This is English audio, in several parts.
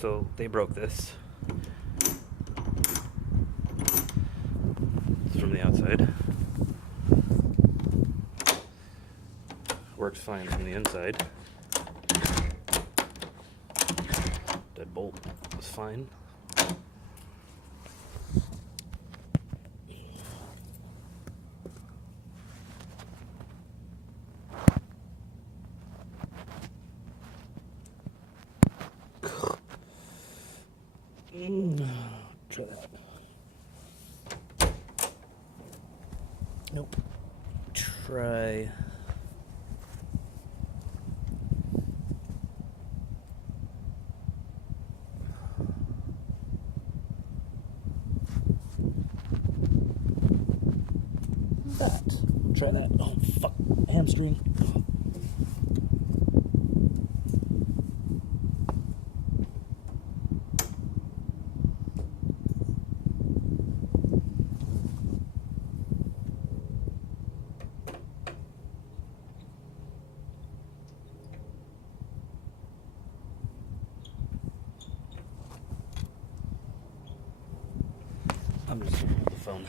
So they broke this. It's from the outside. Works fine from the inside. Deadbolt was fine. Try that. Nope. Try. That. Try that. Oh, fuck. Hamstring. I'm just on the phone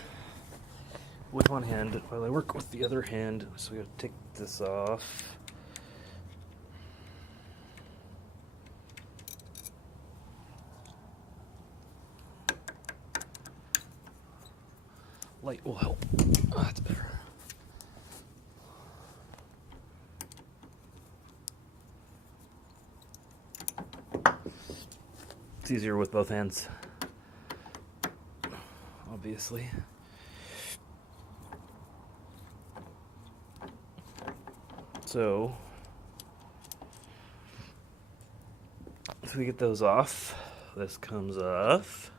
with one hand while I work with the other hand. So we gotta take this off. Light will help. Oh, that's better. It's easier with both hands, obviously. So we get those off. This comes off.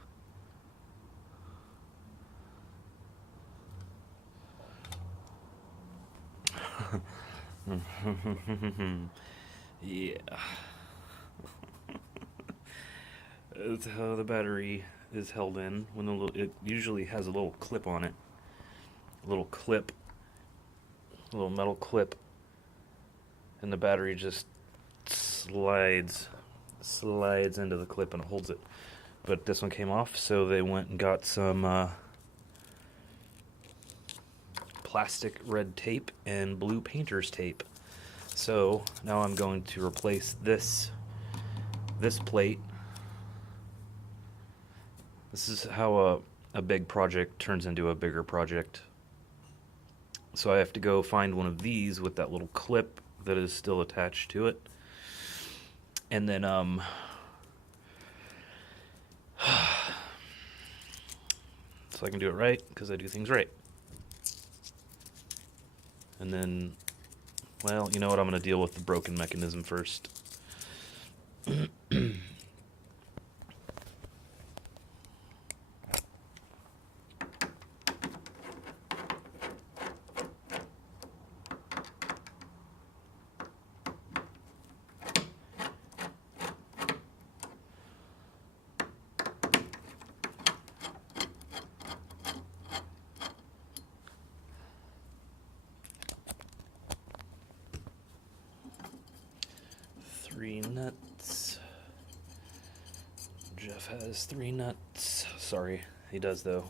Yeah. That's how the battery is held in. It usually has a little clip on it. A little metal clip. And the battery just slides into the clip and holds it. But this one came off, so they went and got some plastic red tape and blue painter's tape. So now I'm going to replace this plate. This is how a big project turns into a bigger project. So I have to go find one of these with that little clip that is still attached to it. And then so I can do it right, because I do things right. And then, well, you know what, I'm going to deal with the broken mechanism first. 3 nuts. Jeff has 3 nuts. Sorry, he does though.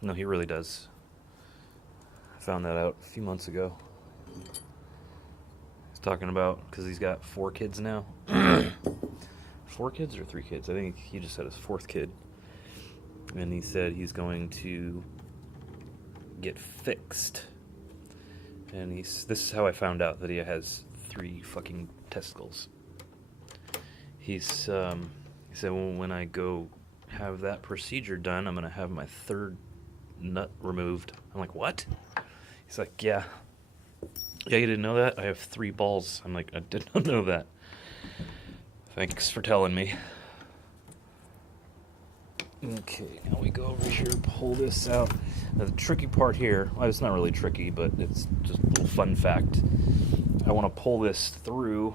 No, he really does. I found that out a few months ago. He's talking about, because he's got 4 kids now. 4 kids or 3 kids? I think he just had his 4th kid. And he said he's going to get fixed. And this is how I found out that he has 3 fucking testicles. He said, well, when I go have that procedure done, I'm going to have my 3rd nut removed. I'm like, what? He's like, yeah, you didn't know that? I have 3 balls. I'm like, I did not know that. Thanks for telling me. Okay, now we go over here, pull this out. Now the tricky part here, well, it's not really tricky, but it's just a little fun fact. I want to pull this through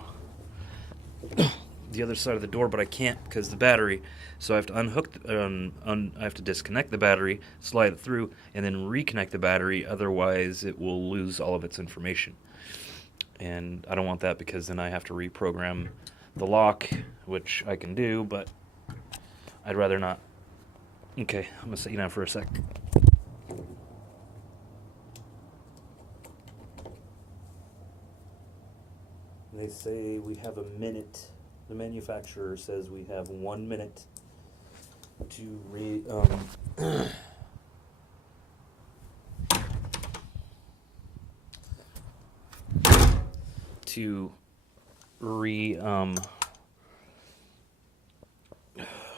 the other side of the door, but I can't because the battery. So I have to unhook, I have to disconnect the battery, slide it through, and then reconnect the battery. Otherwise, it will lose all of its information. And I don't want that because then I have to reprogram the lock, which I can do, but I'd rather not. Okay, I'm going to set you down for a sec. They say we have a minute. The manufacturer says we have 1 minute to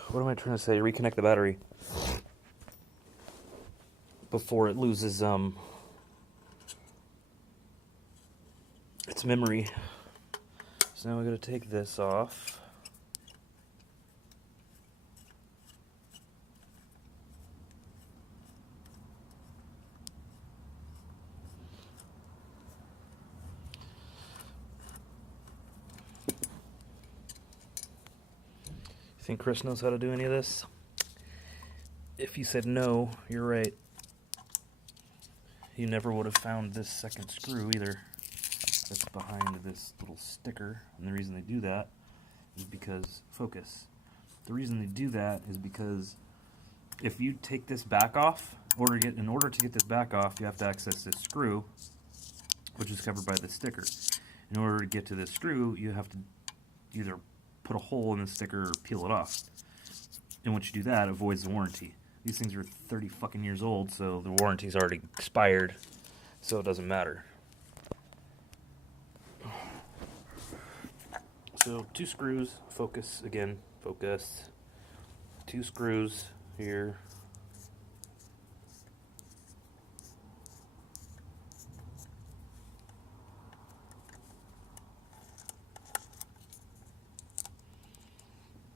what am I trying to say? Reconnect the battery before it loses its memory. So now we're going to take this off. Think Chris knows how to do any of this? If he said no, you're right. You never would have found this second screw either. That's behind this little sticker. And the reason they do that is because, focus. The reason they do that is because if you take this back off, in order to get this back off, you have to access this screw, which is covered by this sticker. In order to get to this screw, you have to either put a hole in the sticker or peel it off. And once you do that, it avoids the warranty. These things are 30 fucking years old, so the warranty's already expired, so it doesn't matter. So 2 screws, focus again, focus. 2 screws here.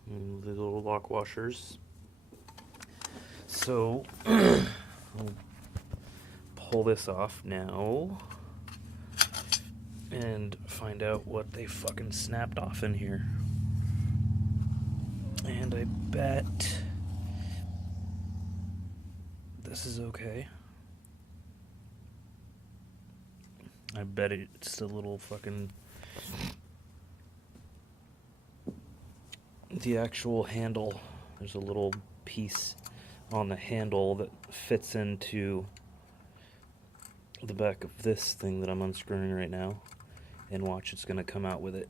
And the little lock washers. So I'll pull this off now and find out what they fucking snapped off in here. And I bet this is okay. I bet it's a little fucking... The actual handle, there's a little piece on the handle that fits into the back of this thing that I'm unscrewing right now. And watch, it's going to come out with it.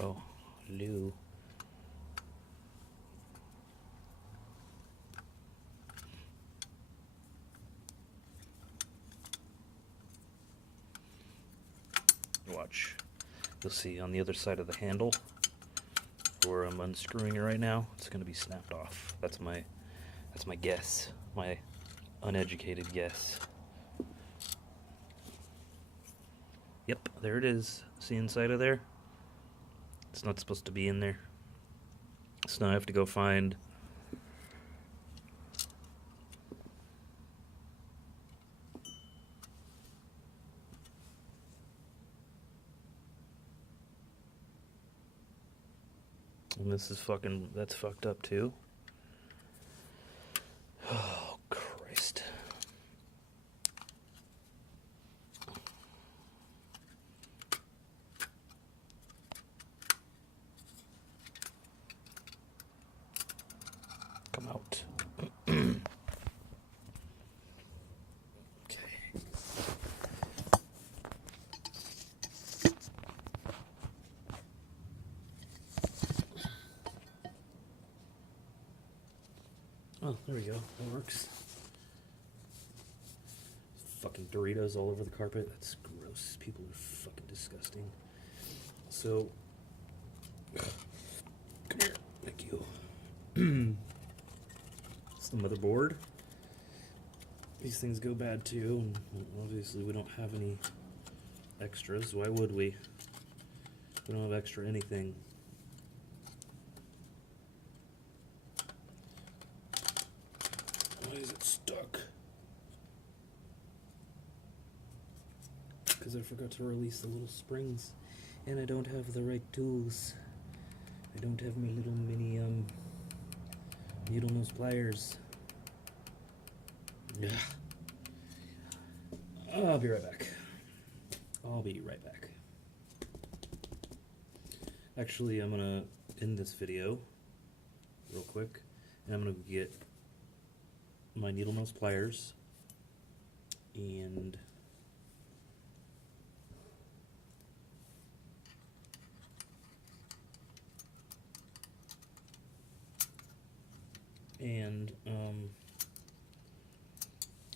Oh, Lou. Watch. You'll see on the other side of the handle where I'm unscrewing it right now, it's going to be snapped off. That's my guess. My uneducated guess. Yep, there it is. See inside of there? It's not supposed to be in there. So now I have to go find and this is fucking, that's fucked up too. Oh, Christ. Come out. Oh, there we go. That works. Fucking Doritos all over the carpet. That's gross. People are fucking disgusting. So, come here. Thank you. It's the motherboard. These things go bad too, and obviously we don't have any extras. Why would we? We don't have extra anything. Why is it stuck? Because I forgot to release the little springs, and I don't have the right tools. I don't have my little mini needle nose pliers. Yeah. I'll be right back. Actually, I'm gonna end this video real quick, and I'm gonna get my needle nose pliers and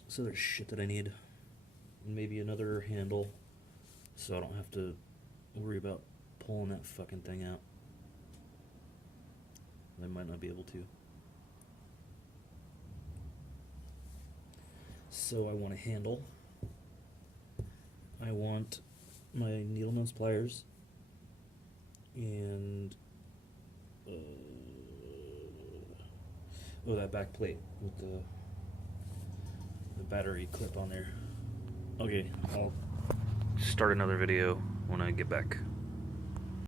so there's shit that I need, and maybe another handle, so I don't have to worry about pulling that fucking thing out. I might not be able to. So I want a handle. I want my needle nose pliers and that back plate with the battery clip on there. Okay, I'll start another video when I get back.